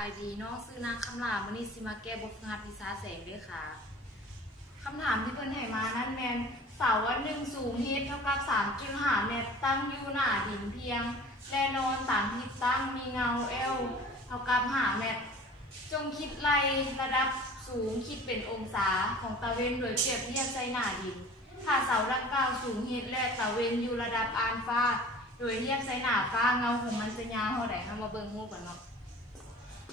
ายดีเนาะซื้อนางคำรามวันนี้สิมาแก้บทฝึกหัดวิชาแสงด้วยค่ะคำถามที่เพิ่นให้มานั่นแมนเสาวันหนึ่งสูงเฮดเท่ากับ3.5 เมตรตั้งอยู่หน้าดินเพียงแน่นอนตามทิศตั้งมีเงาเอลเท่ากับ5 เมตรจงคิดไล่ระดับสูงคิดเป็นองศาของตะเวนโดยเปรียบเทียบใส่หน้าดินถ้าเสาดังกล่าวสูงเฮดและตะเวนอยู่ระดับอัลฟาโดยเทียบใส่หน้าฟ้าเงาของมันจะยาวเท่าไหร่คะมาเบิ่งรูปกันเนาะ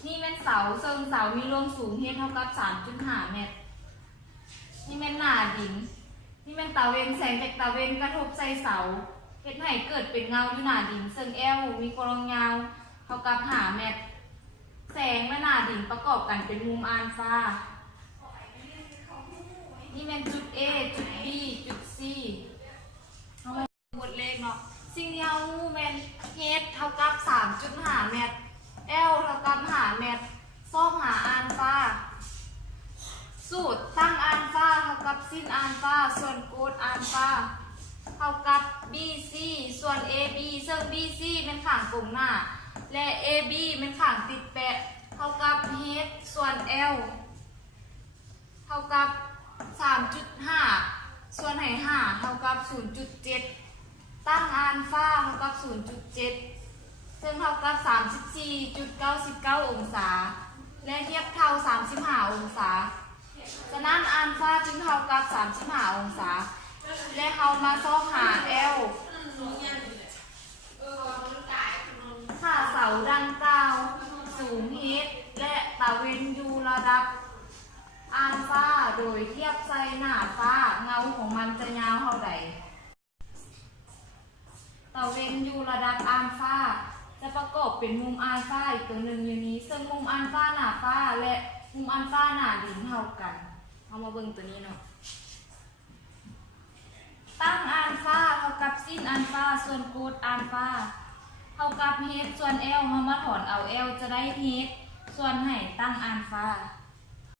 นี่เป็นเสาเซิงเสามีรวมสูงเฮดเท่ากับ 3.5 เมตรนี่เป็นหน้าดินนี่เป็นตะเวนแสงจากตะเวนกระทบใส่เสาเฮ็ดให้เกิดเป็นเงาอยู่หน้าดินซึ่งเอลมีกลองยาวเท่ากับ5 เมตรแสงและหน้าดินประกอบกันเป็นมุมอัลฟานี่เป็นจุด A จุด B จุด C เอามาหมดเลขเนาะสิ่งที่เรารู้แมนเฮดเท่ากับ 3.5 เมตร L เท่ากับ5 เมตรซอกหาอัลฟาสูตรตั้งอัลฟาเท่ากับสิ้นอัลฟาส่วนโกดอัลฟาเท่ากับ BC ส่วน AB ซึ่ง BC เป็นข้างกลมหน้าและ AB เป็นข้างติดแปะเท่ากับ H ส่วน L เท่ากับ 3.5 ส่วนให้5เท่ากับ 0.7 ตั้งอัลฟาเท่ากับ 0.7 ซึ่งเท่ากับ 34.99 องศาและเทียบเท่า 35 องศาฉะนั้นอัลฟาจึงเท่ากับ 35 องศาและเรามาซอกหา L ถ้าเสาดังกล่าวสูงเฮดและตะเวนอยู่ระดับอัลฟาโดยเทียบใส่หน้าฟ้าเงาของมันจะยาวเท่าใดตะเวนอยู่ระดับอัลฟาจะประกอบเป็นมุมอัลฟาอีกตัวหนึ่งอย่างนี้ซึ่งมุมอัลฟาหน้าฟ้าและมุมอัลฟาหน้าดินเท่ากันเอามาเบิ่งตัวนี้เนาะตั้งอัลฟาเท่ากับสิ้นอัลฟาส่วนโกดอัลฟาเท่ากับเฮดส่วน L เรามาถอนเอา L จะได้เฮดส่วนให้ตั้งอัลฟา